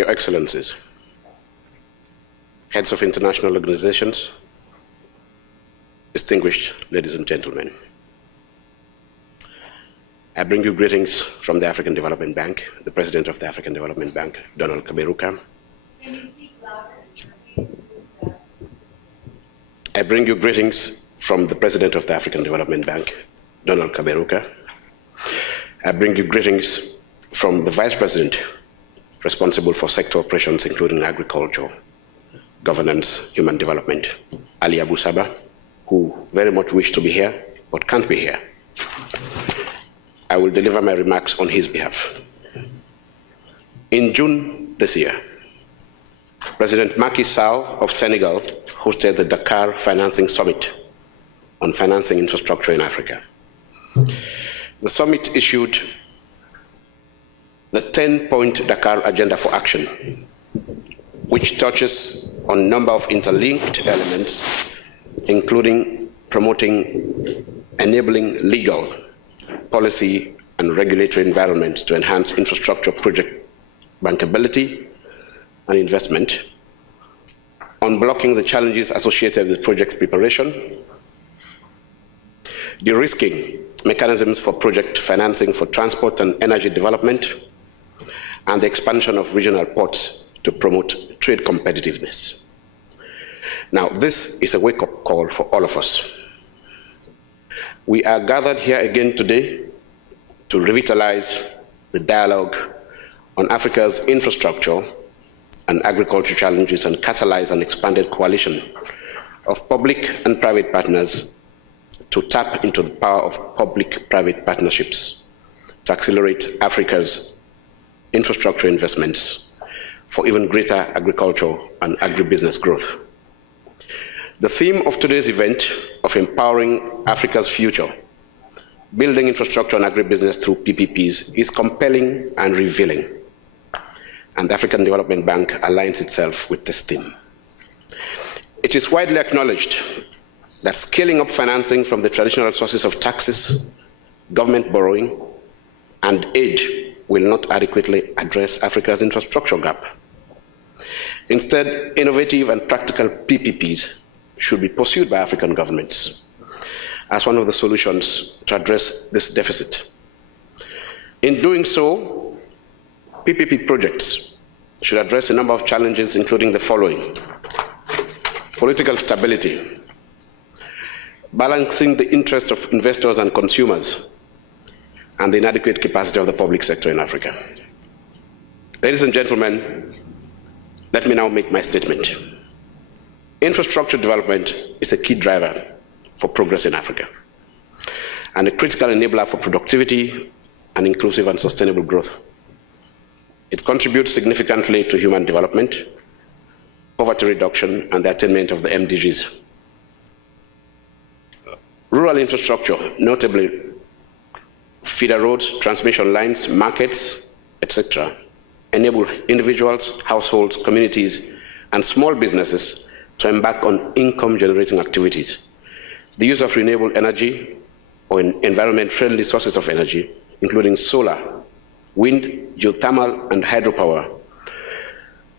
Your Excellencies, heads of international organizations, distinguished ladies and gentlemen, I bring you greetings from the African Development Bank, the President of the African Development Bank, Donald Kaberuka. Can you speak louder? I bring you greetings from the President of the African Development Bank, Donald Kaberuka. I bring you greetings from the Vice President responsible for sector operations, including agriculture, governance, human development, Ali Abu Saba, who very much wished to be here, but can't be here. I will deliver my remarks on his behalf. In June this year, President Macky Sall of Senegal hosted the Dakar Financing Summit on financing infrastructure in Africa. The summit issued the 10-point Dakar Agenda for Action, which touches on a number of interlinked elements, including promoting enabling legal, policy, and regulatory environments to enhance infrastructure project bankability and investment, unblocking the challenges associated with project preparation, de-risking mechanisms for project financing for transport and energy development, and the expansion of regional ports to promote trade competitiveness. Now, this is a wake-up call for all of us. We are gathered here again today to revitalize the dialogue on Africa's infrastructure and agriculture challenges and catalyze an expanded coalition of public and private partners to tap into the power of public-private partnerships to accelerate Africa's infrastructure investments for even greater agriculture and agribusiness growth. The theme of today's event of empowering Africa's future, building infrastructure and agribusiness through PPPs, is compelling and revealing, and the African Development Bank aligns itself with this theme. It is widely acknowledged that scaling up financing from the traditional sources of taxes, government borrowing, and aid will not adequately address Africa's infrastructure gap. Instead, innovative and practical PPPs should be pursued by African governments as one of the solutions to address this deficit. In doing so, PPP projects should address a number of challenges, including the following: political stability, balancing the interests of investors and consumers, and the inadequate capacity of the public sector in Africa. Ladies and gentlemen, let me now make my statement. Infrastructure development is a key driver for progress in Africa and a critical enabler for productivity and inclusive and sustainable growth. It contributes significantly to human development, poverty reduction, and the attainment of the MDGs. Rural infrastructure, notably feeder roads, transmission lines, markets, etc., enable individuals, households, communities, and small businesses to embark on income-generating activities. The use of renewable energy or environment-friendly sources of energy, including solar, wind, geothermal, and hydropower,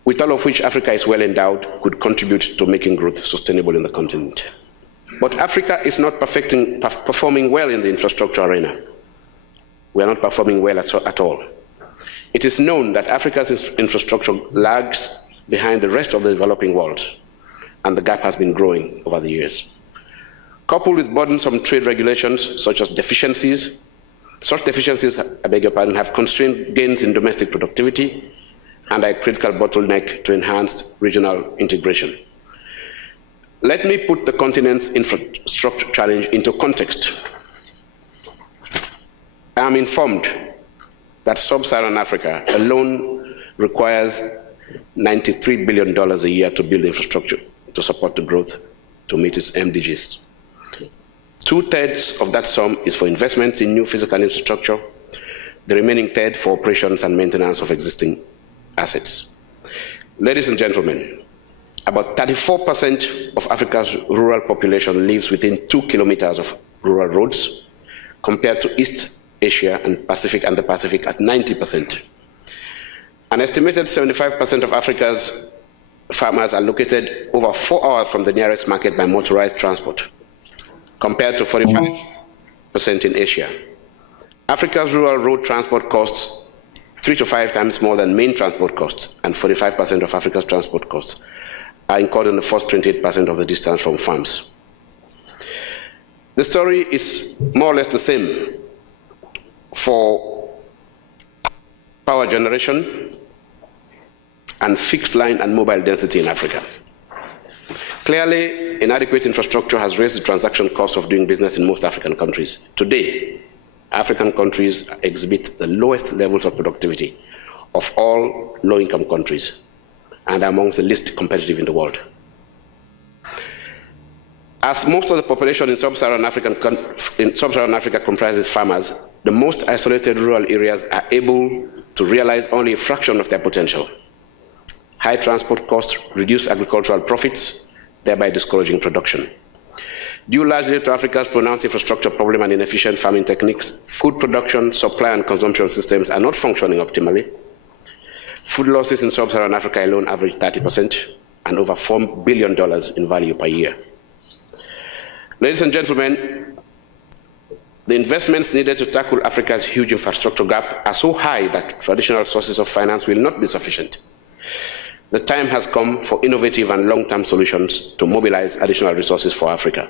with all of which Africa is well endowed, could contribute to making growth sustainable in the continent. But Africa is not performing well in the infrastructure arena. We are not performing well at all. It is known that Africa's infrastructure lags behind the rest of the developing world, and the gap has been growing over the years. Coupled with burdensome trade regulations, such deficiencies, I beg your pardon, have constrained gains in domestic productivity and are a critical bottleneck to enhanced regional integration. Let me put the continent's infrastructure challenge into context. I am informed that sub-Saharan Africa alone requires $93 billion a year to build infrastructure to support the growth to meet its MDGs. 2/3 of that sum is for investments in new physical infrastructure, the remaining third for operations and maintenance of existing assets. Ladies and gentlemen, about 34% of Africa's rural population lives within 2 kilometers of rural roads, compared to East Asia and the Pacific at 90%. An estimated 75% of Africa's farmers are located over 4 hours from the nearest market by motorized transport, compared to 45% in Asia. Africa's rural road transport costs 3 to 5 times more than main transport costs, and 45% of Africa's transport costs are incurred in the first 28% of the distance from farms. The story is more or less the same for power generation and fixed line and mobile density in Africa. Clearly, inadequate infrastructure has raised the transaction costs of doing business in most African countries. Today, African countries exhibit the lowest levels of productivity of all low-income countries and are amongst the least competitive in the world. As most of the population in sub-Saharan Africa comprises farmers, the most isolated rural areas are able to realize only a fraction of their potential. High transport costs reduce agricultural profits, thereby discouraging production. Due largely to Africa's pronounced infrastructure problem and inefficient farming techniques, food production, supply, and consumption systems are not functioning optimally. Food losses in sub-Saharan Africa alone average 30% and over $4 billion in value per year. Ladies and gentlemen, the investments needed to tackle Africa's huge infrastructure gap are so high that traditional sources of finance will not be sufficient. The time has come for innovative and long-term solutions to mobilize additional resources for Africa.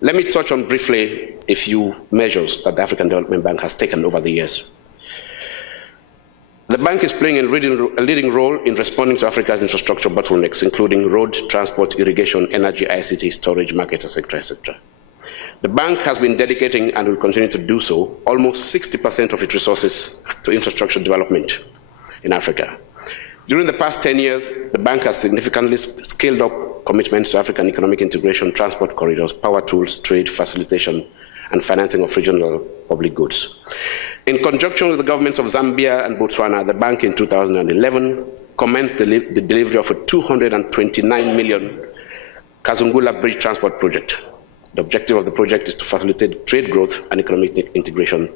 Let me touch on briefly a few measures that the African Development Bank has taken over the years. The bank is playing a leading role in responding to Africa's infrastructure bottlenecks, including road, transport, irrigation, energy, ICT, storage, market, etc., etc. The bank has been dedicating, and will continue to do so, almost 60% of its resources to infrastructure development in Africa. During the past 10 years, the bank has significantly scaled up commitments to African economic integration, transport corridors, power tools, trade, facilitation, and financing of regional public goods. In conjunction with the governments of Zambia and Botswana, the bank in 2011 commenced the delivery of a 229 million Kazungula Bridge Transport Project. The objective of the project is to facilitate trade growth and economic integration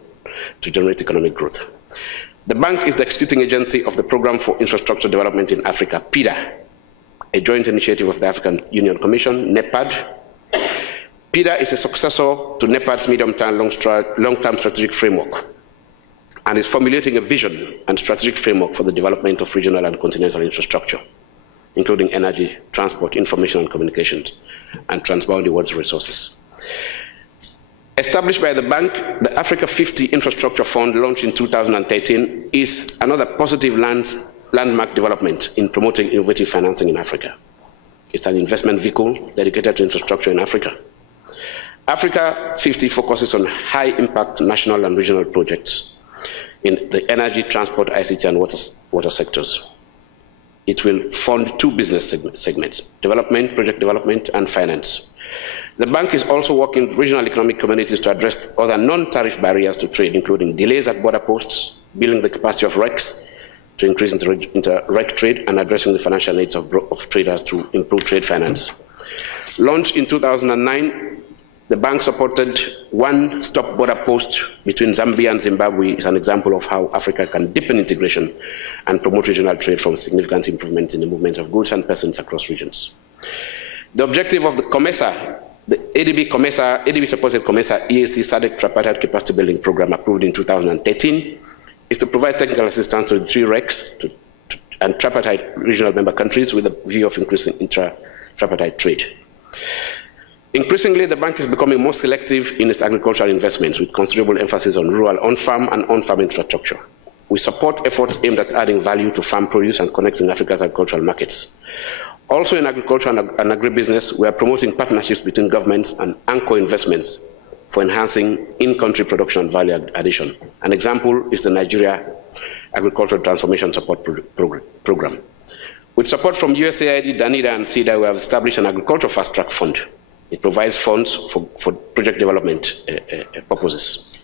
to generate economic growth. The bank is the executing agency of the Programme for Infrastructure Development in Africa, PIDA, a joint initiative of the African Union Commission, NEPAD. PIDA is a successor to NEPAD's medium-term, long-term strategic framework, and is formulating a vision and strategic framework for the development of regional and continental infrastructure, including energy, transport, information and communications, and transboundary water resources. Established by the bank, the Africa 50 Infrastructure Fund, launched in 2013, is another positive landmark development in promoting innovative financing in Africa. It's an investment vehicle dedicated to infrastructure in Africa. Africa 50 focuses on high-impact national and regional projects in the energy, transport, ICT, and water sectors. It will fund two business segments: development, project development, and finance. The bank is also working with regional economic communities to address other non-tariff barriers to trade, including delays at border posts, building the capacity of RECs to increase inter-REC trade, and addressing the financial needs of traders to improve trade finance. Launched in 2009, the bank supported one-stop border post between Zambia and Zimbabwe. Is an example of how Africa can deepen integration and promote regional trade from significant improvement in the movement of goods and persons across regions. The objective of the COMESA, the ADB-supported COMESA EAC SADC Tripartite Capacity Building Program, approved in 2013, is to provide technical assistance to the 3 RECs and tripartite regional member countries with a view of increasing intra-tripartite trade. Increasingly, the bank is becoming more selective in its agricultural investments, with considerable emphasis on rural on-farm and on-farm infrastructure. We support efforts aimed at adding value to farm produce and connecting Africa's agricultural markets. Also in agriculture and agribusiness, we are promoting partnerships between governments and anchor investments for enhancing in-country production and value addition. An example is the Nigeria Agricultural Transformation Support Program. With support from USAID, DANIDA, and SIDA, we have established an agricultural fast-track fund. It provides funds for project development purposes.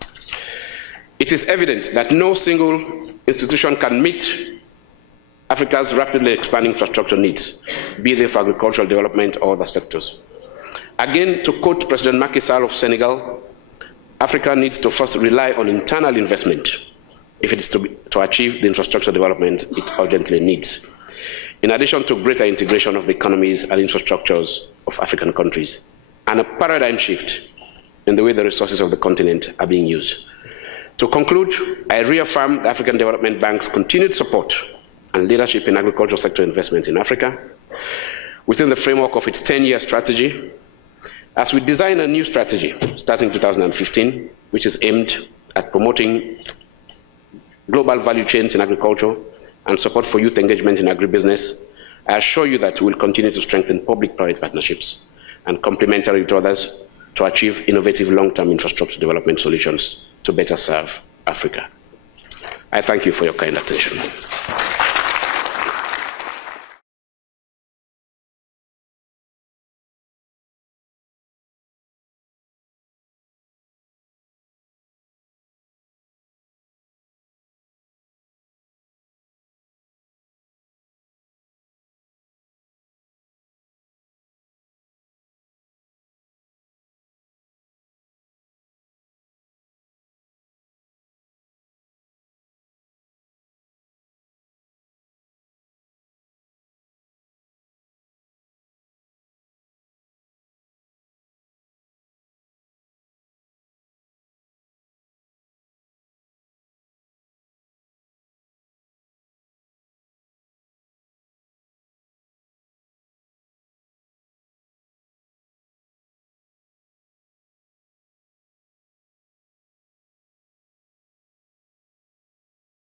It is evident that no single institution can meet Africa's rapidly expanding infrastructure needs, be they for agricultural development or other sectors. Again, to quote President Macky Sall of Senegal, Africa needs to first rely on internal investment if it is to achieve the infrastructure development it urgently needs. In addition to greater integration of the economies and infrastructures of African countries, and a paradigm shift in the way the resources of the continent are being used. To conclude, I reaffirm the African Development Bank's continued support and leadership in agricultural sector investment in Africa, within the framework of its 10-year strategy, as we design a new strategy starting 2015, which is aimed at promoting global value chains in agriculture and support for youth engagement in agribusiness. I assure you that we will continue to strengthen public-private partnerships and complementary to others to achieve innovative long-term infrastructure development solutions to better serve Africa. I thank you for your kind attention.